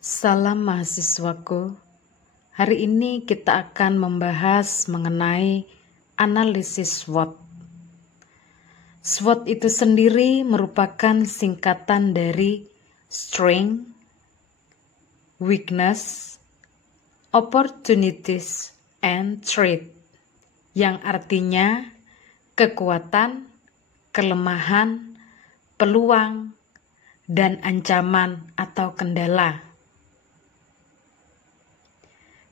Salam mahasiswaku. Hari ini kita akan membahas mengenai analisis SWOT. SWOT itu sendiri merupakan singkatan dari Strength, Weakness, Opportunities, and Threat, yang artinya kekuatan, kelemahan, peluang, dan ancaman atau kendala.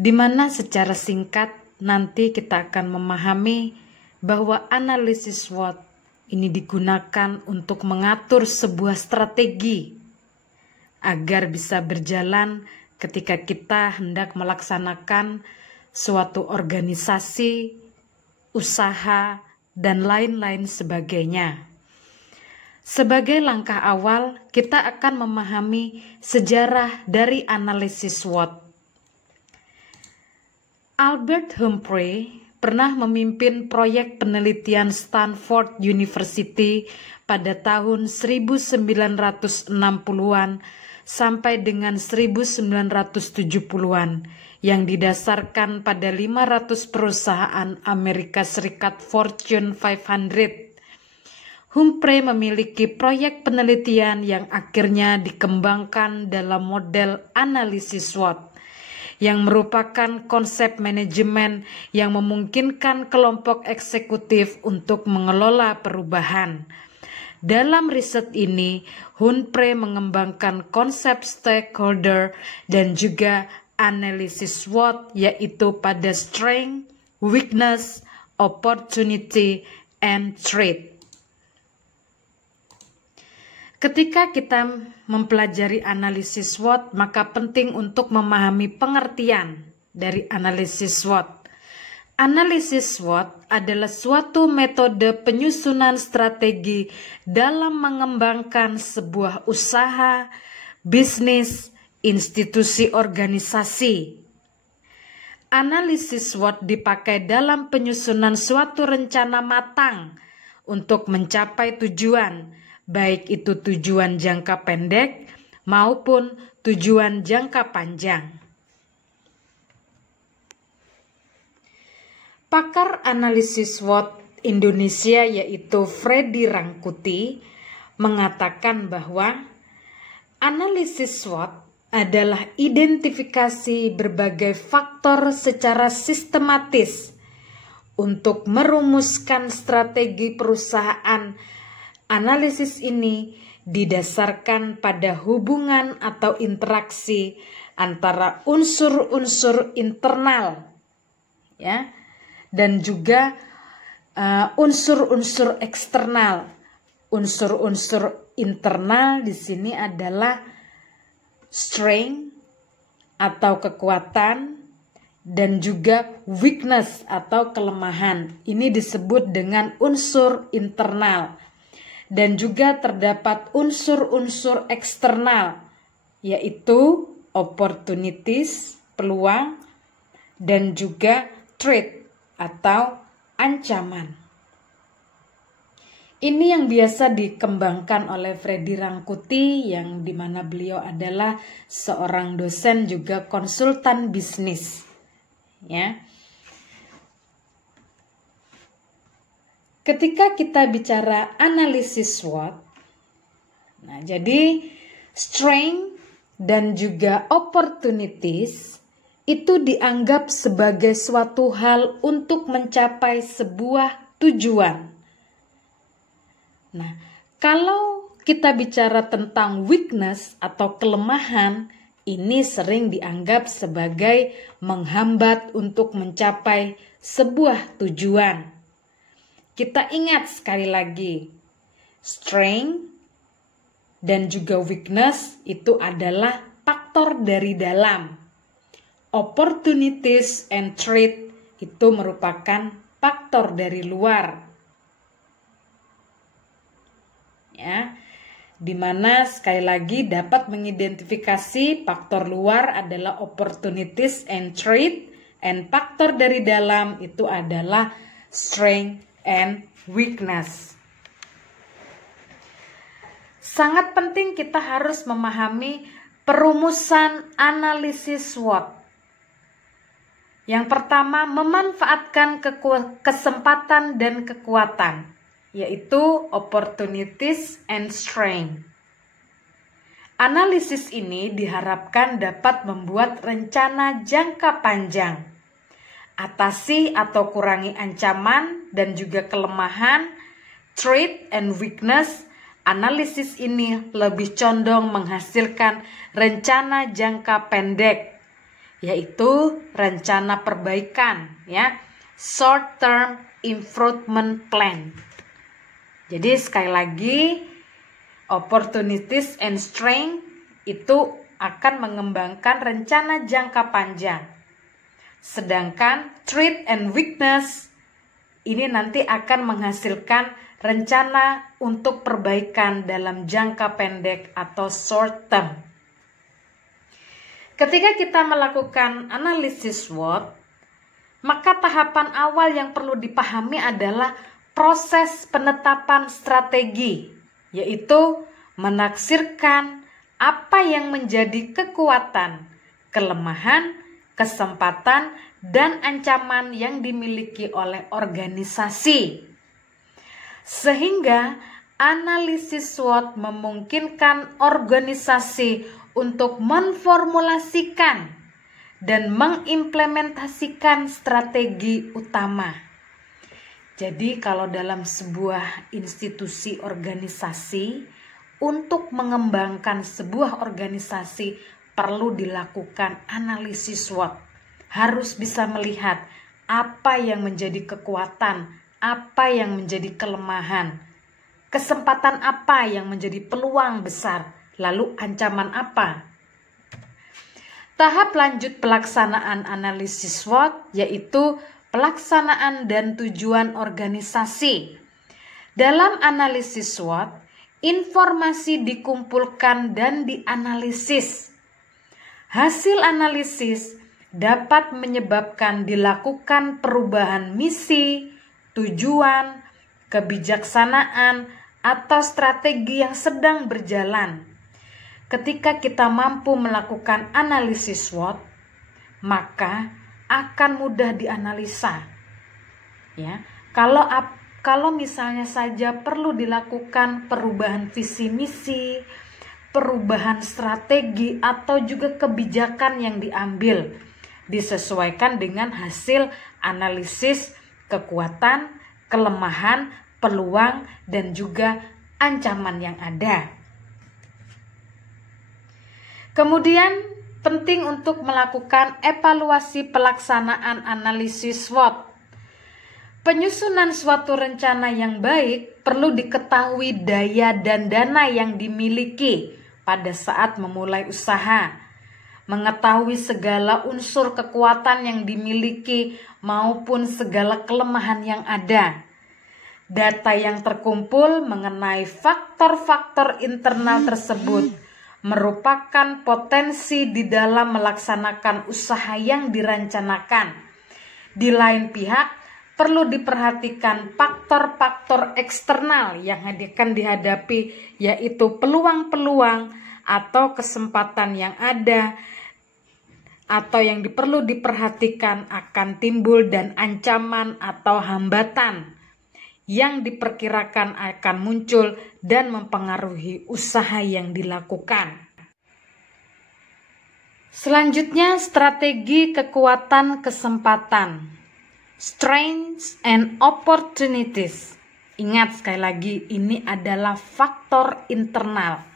Di mana secara singkat nanti kita akan memahami bahwa analisis SWOT ini digunakan untuk mengatur sebuah strategi agar bisa berjalan ketika kita hendak melaksanakan suatu organisasi, usaha, dan lain-lain sebagainya. Sebagai langkah awal, kita akan memahami sejarah dari analisis SWOT. Albert Humphrey pernah memimpin proyek penelitian Stanford University pada tahun 1960-an sampai dengan 1970-an yang didasarkan pada 500 perusahaan Amerika Serikat Fortune 500. Humphrey memiliki proyek penelitian yang akhirnya dikembangkan dalam model analisis SWOT, yang merupakan konsep manajemen yang memungkinkan kelompok eksekutif untuk mengelola perubahan. Dalam riset ini, Humphrey mengembangkan konsep stakeholder dan juga analisis SWOT, yaitu pada strength, weakness, opportunity, and threat. Ketika kita mempelajari analisis SWOT, maka penting untuk memahami pengertian dari analisis SWOT. Analisis SWOT adalah suatu metode penyusunan strategi dalam mengembangkan sebuah usaha, bisnis, institusi organisasi. Analisis SWOT dipakai dalam penyusunan suatu rencana matang untuk mencapai tujuan, baik itu tujuan jangka pendek maupun tujuan jangka panjang. Pakar analisis SWOT Indonesia yaitu Freddy Rangkuti mengatakan bahwa analisis SWOT adalah identifikasi berbagai faktor secara sistematis untuk merumuskan strategi perusahaan. Analisis ini didasarkan pada hubungan atau interaksi antara unsur-unsur internal, ya, dan juga unsur-unsur eksternal. Unsur-unsur internal di sini adalah strength atau kekuatan dan juga weakness atau kelemahan. Ini disebut dengan unsur internal. Dan juga terdapat unsur-unsur eksternal, yaitu opportunities, peluang, dan juga threat atau ancaman. Ini yang biasa dikembangkan oleh Freddy Rangkuti, yang dimana beliau adalah seorang dosen juga konsultan bisnis, ya. Ketika kita bicara analisis SWOT, nah jadi strength dan juga opportunities itu dianggap sebagai suatu hal untuk mencapai sebuah tujuan. Nah, kalau kita bicara tentang weakness atau kelemahan, ini sering dianggap sebagai menghambat untuk mencapai sebuah tujuan. Kita ingat sekali lagi, strength dan juga weakness itu adalah faktor dari dalam. Opportunities and threat itu merupakan faktor dari luar. Ya, dimana sekali lagi dapat mengidentifikasi faktor luar adalah opportunities and threat, and faktor dari dalam itu adalah strength and weakness. Sangat penting kita harus memahami Perumusan analisis SWOT. Yang pertama, memanfaatkan kesempatan dan kekuatan, yaitu opportunities and strength. Analisis ini diharapkan dapat membuat rencana jangka panjang, atasi atau kurangi ancaman dan juga kelemahan, strength and weakness. Analisis ini lebih condong menghasilkan rencana jangka pendek, yaitu rencana perbaikan, ya, short term improvement plan. Jadi sekali lagi, opportunities and strength itu akan mengembangkan rencana jangka panjang. Sedangkan strength and weakness ini nanti akan menghasilkan rencana untuk perbaikan dalam jangka pendek atau short term. Ketika kita melakukan analisis SWOT, maka tahapan awal yang perlu dipahami adalah proses penetapan strategi, yaitu menaksirkan apa yang menjadi kekuatan, kelemahan, kesempatan, dan ancaman yang dimiliki oleh organisasi. Sehingga analisis SWOT memungkinkan organisasi untuk memformulasikan dan mengimplementasikan strategi utama. Jadi kalau dalam sebuah institusi organisasi, untuk mengembangkan sebuah organisasi perlu dilakukan analisis SWOT. Harus bisa melihat apa yang menjadi kekuatan, apa yang menjadi kelemahan, kesempatan apa yang menjadi peluang besar, lalu ancaman apa. Tahap lanjut pelaksanaan analisis SWOT yaitu pelaksanaan dan tujuan organisasi. Dalam analisis SWOT, informasi dikumpulkan dan dianalisis. Hasil analisis dapat menyebabkan dilakukan perubahan misi, tujuan, kebijaksanaan, atau strategi yang sedang berjalan. Ketika kita mampu melakukan analisis SWOT, maka akan mudah dianalisa. Ya, kalau misalnya saja perlu dilakukan perubahan visi misi, perubahan strategi, atau juga kebijakan yang diambil, disesuaikan dengan hasil analisis kekuatan, kelemahan, peluang, dan juga ancaman yang ada. Kemudian penting untuk melakukan evaluasi pelaksanaan analisis SWOT. Penyusunan suatu rencana yang baik perlu diketahui daya dan dana yang dimiliki pada saat memulai usaha, mengetahui segala unsur kekuatan yang dimiliki maupun segala kelemahan yang ada. Data yang terkumpul mengenai faktor-faktor internal tersebut merupakan potensi di dalam melaksanakan usaha yang dirancanakan. Di lain pihak, perlu diperhatikan faktor-faktor eksternal yang akan dihadapi, yaitu peluang-peluang atau kesempatan yang ada atau yang perlu diperhatikan akan timbul dan ancaman atau hambatan yang diperkirakan akan muncul dan mempengaruhi usaha yang dilakukan. Selanjutnya, strategi kekuatan kesempatan, strengths and opportunities. Ingat sekali lagi, ini adalah faktor internal.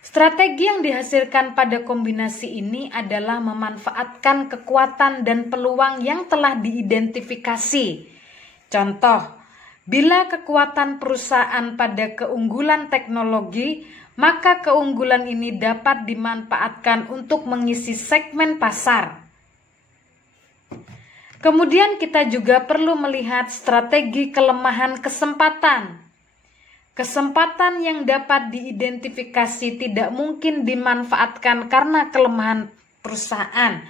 Strategi yang dihasilkan pada kombinasi ini adalah memanfaatkan kekuatan dan peluang yang telah diidentifikasi. Contoh, bila kekuatan perusahaan pada keunggulan teknologi, maka keunggulan ini dapat dimanfaatkan untuk mengisi segmen pasar. Kemudian kita juga perlu melihat strategi kelemahan kesempatan. Kesempatan yang dapat diidentifikasi tidak mungkin dimanfaatkan karena kelemahan perusahaan.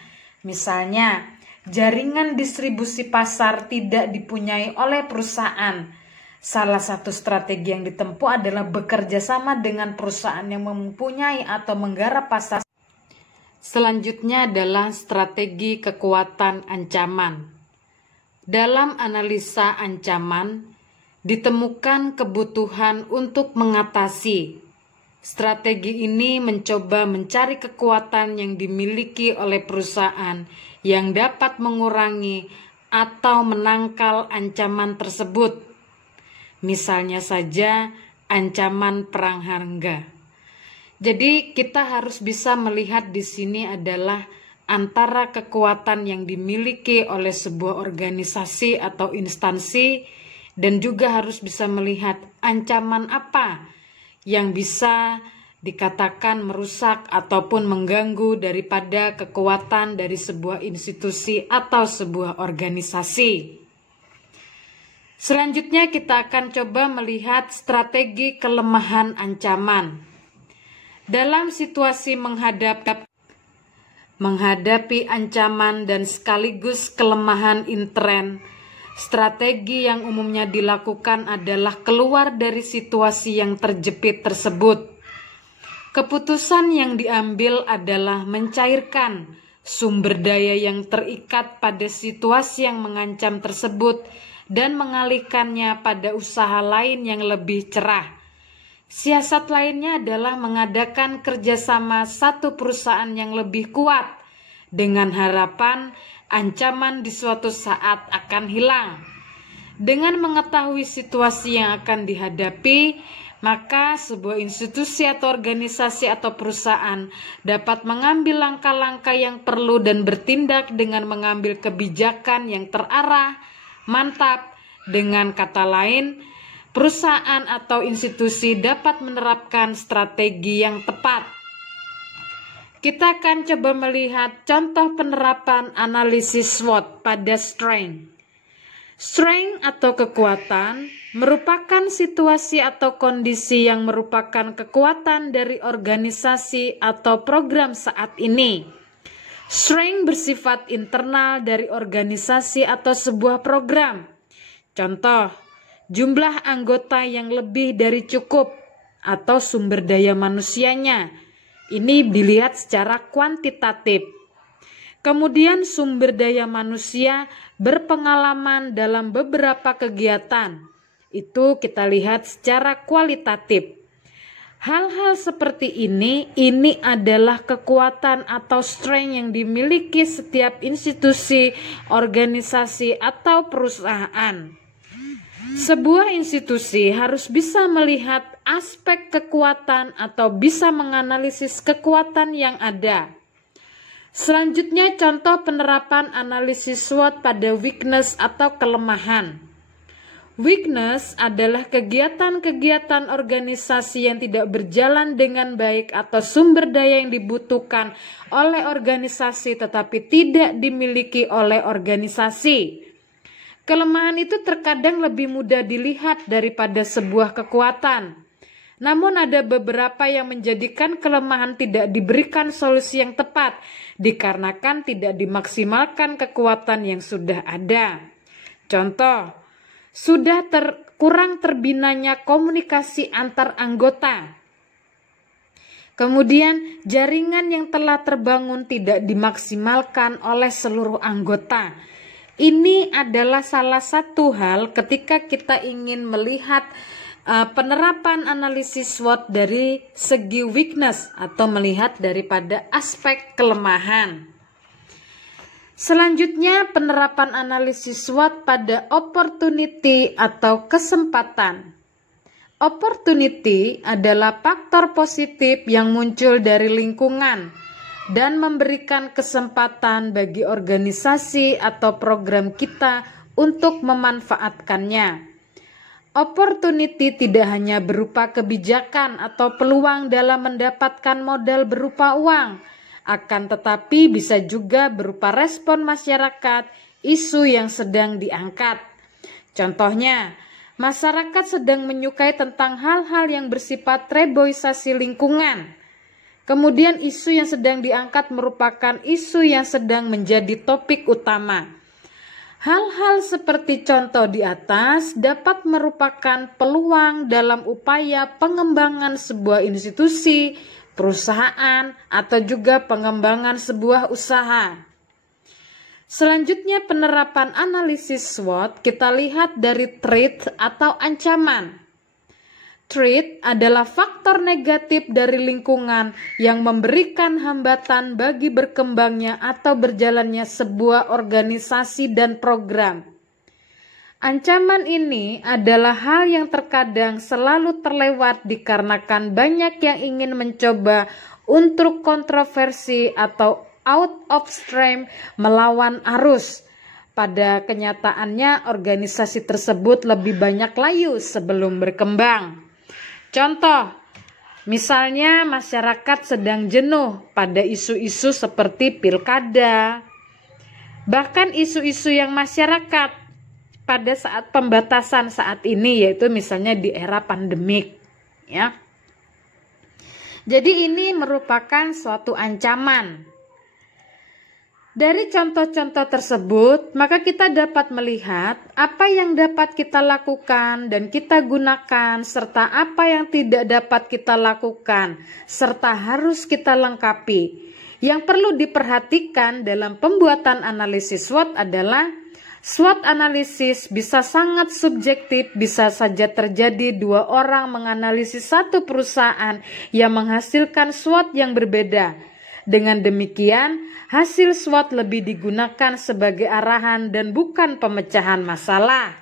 Misalnya, jaringan distribusi pasar tidak dipunyai oleh perusahaan. Salah satu strategi yang ditempuh adalah bekerja sama dengan perusahaan yang mempunyai atau menggarap pasar Selanjutnya adalah strategi kekuatan ancaman. Dalam analisa ancaman, ditemukan kebutuhan untuk mengatasi. Strategi ini mencoba mencari kekuatan yang dimiliki oleh perusahaan yang dapat mengurangi atau menangkal ancaman tersebut. Misalnya saja ancaman perang harga. Jadi kita harus bisa melihat di sini adalah antara kekuatan yang dimiliki oleh sebuah organisasi atau instansi dan juga harus bisa melihat ancaman apa yang bisa dikatakan merusak ataupun mengganggu daripada kekuatan dari sebuah institusi atau sebuah organisasi. Selanjutnya kita akan coba melihat strategi kelemahan ancaman. Dalam situasi menghadapi ancaman dan sekaligus kelemahan intern, strategi yang umumnya dilakukan adalah keluar dari situasi yang terjepit tersebut. Keputusan yang diambil adalah mencairkan sumber daya yang terikat pada situasi yang mengancam tersebut dan mengalihkannya pada usaha lain yang lebih cerah. Siasat lainnya adalah mengadakan kerjasama satu perusahaan yang lebih kuat dengan harapan ancaman di suatu saat akan hilang. Dengan mengetahui situasi yang akan dihadapi, maka sebuah institusi atau organisasi atau perusahaan dapat mengambil langkah-langkah yang perlu dan bertindak dengan mengambil kebijakan yang terarah, mantap. Dengan kata lain, perusahaan atau institusi dapat menerapkan strategi yang tepat. Kita akan coba melihat contoh penerapan analisis SWOT pada strength. Strength atau kekuatan merupakan situasi atau kondisi yang merupakan kekuatan dari organisasi atau program saat ini. Strength bersifat internal dari organisasi atau sebuah program. Contoh, jumlah anggota yang lebih dari cukup atau sumber daya manusianya. Ini dilihat secara kuantitatif. Kemudian sumber daya manusia berpengalaman dalam beberapa kegiatan. Itu kita lihat secara kualitatif. Hal-hal seperti ini adalah kekuatan atau strength yang dimiliki setiap institusi, organisasi, atau perusahaan. Sebuah institusi harus bisa melihat aspek kekuatan atau bisa menganalisis kekuatan yang ada. Selanjutnya contoh penerapan analisis SWOT pada weakness atau kelemahan. Weakness adalah kegiatan-kegiatan organisasi yang tidak berjalan dengan baik atau sumber daya yang dibutuhkan oleh organisasi tetapi tidak dimiliki oleh organisasi. Kelemahan itu terkadang lebih mudah dilihat daripada sebuah kekuatan. Namun ada beberapa yang menjadikan kelemahan tidak diberikan solusi yang tepat dikarenakan tidak dimaksimalkan kekuatan yang sudah ada. Contoh, sudah kurang terbinanya komunikasi antar anggota. Kemudian jaringan yang telah terbangun tidak dimaksimalkan oleh seluruh anggota. Ini adalah salah satu hal ketika kita ingin melihat penerapan analisis SWOT dari segi weakness atau melihat daripada aspek kelemahan. Selanjutnya penerapan analisis SWOT pada opportunity atau kesempatan. Opportunity adalah faktor positif yang muncul dari lingkungan dan memberikan kesempatan bagi organisasi atau program kita untuk memanfaatkannya. Opportunity tidak hanya berupa kebijakan atau peluang dalam mendapatkan modal berupa uang, akan tetapi bisa juga berupa respon masyarakat, isu yang sedang diangkat. Contohnya, masyarakat sedang menyukai tentang hal-hal yang bersifat reboisasi lingkungan. Kemudian isu yang sedang diangkat merupakan isu yang sedang menjadi topik utama. Hal-hal seperti contoh di atas dapat merupakan peluang dalam upaya pengembangan sebuah institusi, perusahaan, atau juga pengembangan sebuah usaha. Selanjutnya penerapan analisis SWOT kita lihat dari threat atau ancaman. Threat adalah faktor negatif dari lingkungan yang memberikan hambatan bagi berkembangnya atau berjalannya sebuah organisasi dan program. Ancaman ini adalah hal yang terkadang selalu terlewat dikarenakan banyak yang ingin mencoba untuk kontroversi atau out of stream melawan arus. Pada kenyataannya organisasi tersebut lebih banyak layu sebelum berkembang. Contoh, misalnya masyarakat sedang jenuh pada isu-isu seperti pilkada, bahkan isu-isu yang masyarakat pada saat pembatasan saat ini, yaitu misalnya di era pandemik, ya. Jadi ini merupakan suatu ancaman. Dari contoh-contoh tersebut, maka kita dapat melihat apa yang dapat kita lakukan dan kita gunakan, serta apa yang tidak dapat kita lakukan, serta harus kita lengkapi. Yang perlu diperhatikan dalam pembuatan analisis SWOT adalah SWOT analisis bisa sangat subjektif, bisa saja terjadi dua orang menganalisis satu perusahaan yang menghasilkan SWOT yang berbeda. Dengan demikian, hasil SWOT lebih digunakan sebagai arahan dan bukan pemecahan masalah.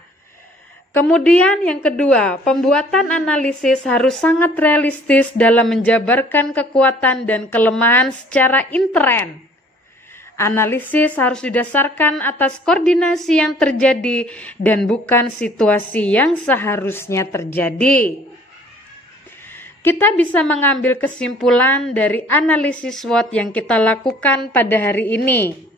Kemudian yang kedua, pembuatan analisis harus sangat realistis dalam menjabarkan kekuatan dan kelemahan secara intern. Analisis harus didasarkan atas koordinasi yang terjadi dan bukan situasi yang seharusnya terjadi. Kita bisa mengambil kesimpulan dari analisis SWOT yang kita lakukan pada hari ini.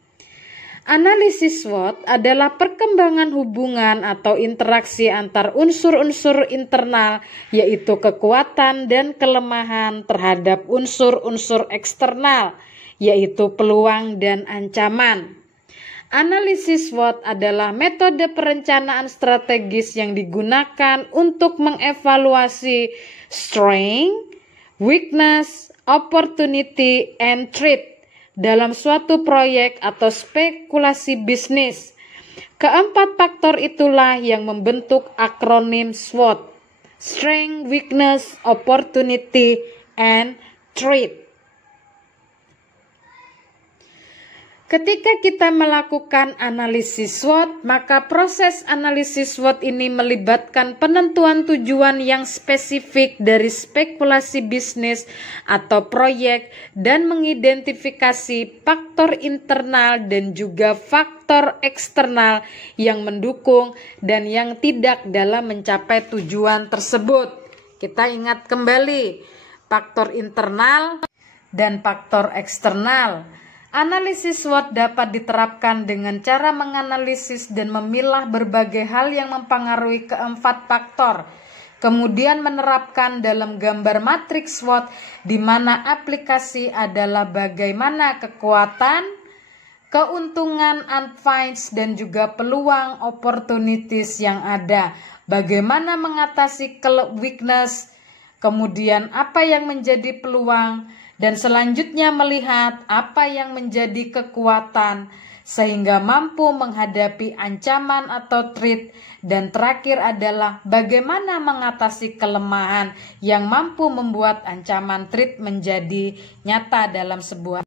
Analisis SWOT adalah perkembangan hubungan atau interaksi antar unsur-unsur internal, yaitu kekuatan dan kelemahan terhadap unsur-unsur eksternal, yaitu peluang dan ancaman. Analisis SWOT adalah metode perencanaan strategis yang digunakan untuk mengevaluasi strength, weakness, opportunity, and threat dalam suatu proyek atau spekulasi bisnis. Keempat faktor itulah yang membentuk akronim SWOT: strength, weakness, opportunity, and threat. Ketika kita melakukan analisis SWOT, maka proses analisis SWOT ini melibatkan penentuan tujuan yang spesifik dari spekulasi bisnis atau proyek dan mengidentifikasi faktor internal dan juga faktor eksternal yang mendukung dan yang tidak dalam mencapai tujuan tersebut. Kita ingat kembali faktor internal dan faktor eksternal. Analisis SWOT dapat diterapkan dengan cara menganalisis dan memilah berbagai hal yang mempengaruhi keempat faktor, kemudian menerapkan dalam gambar matriks SWOT di mana aplikasi adalah bagaimana kekuatan, keuntungan, advantage, dan juga peluang opportunities yang ada, bagaimana mengatasi weakness, kemudian apa yang menjadi peluang, dan selanjutnya melihat apa yang menjadi kekuatan sehingga mampu menghadapi ancaman atau threat, dan terakhir adalah bagaimana mengatasi kelemahan yang mampu membuat ancaman threat menjadi nyata dalam sebuah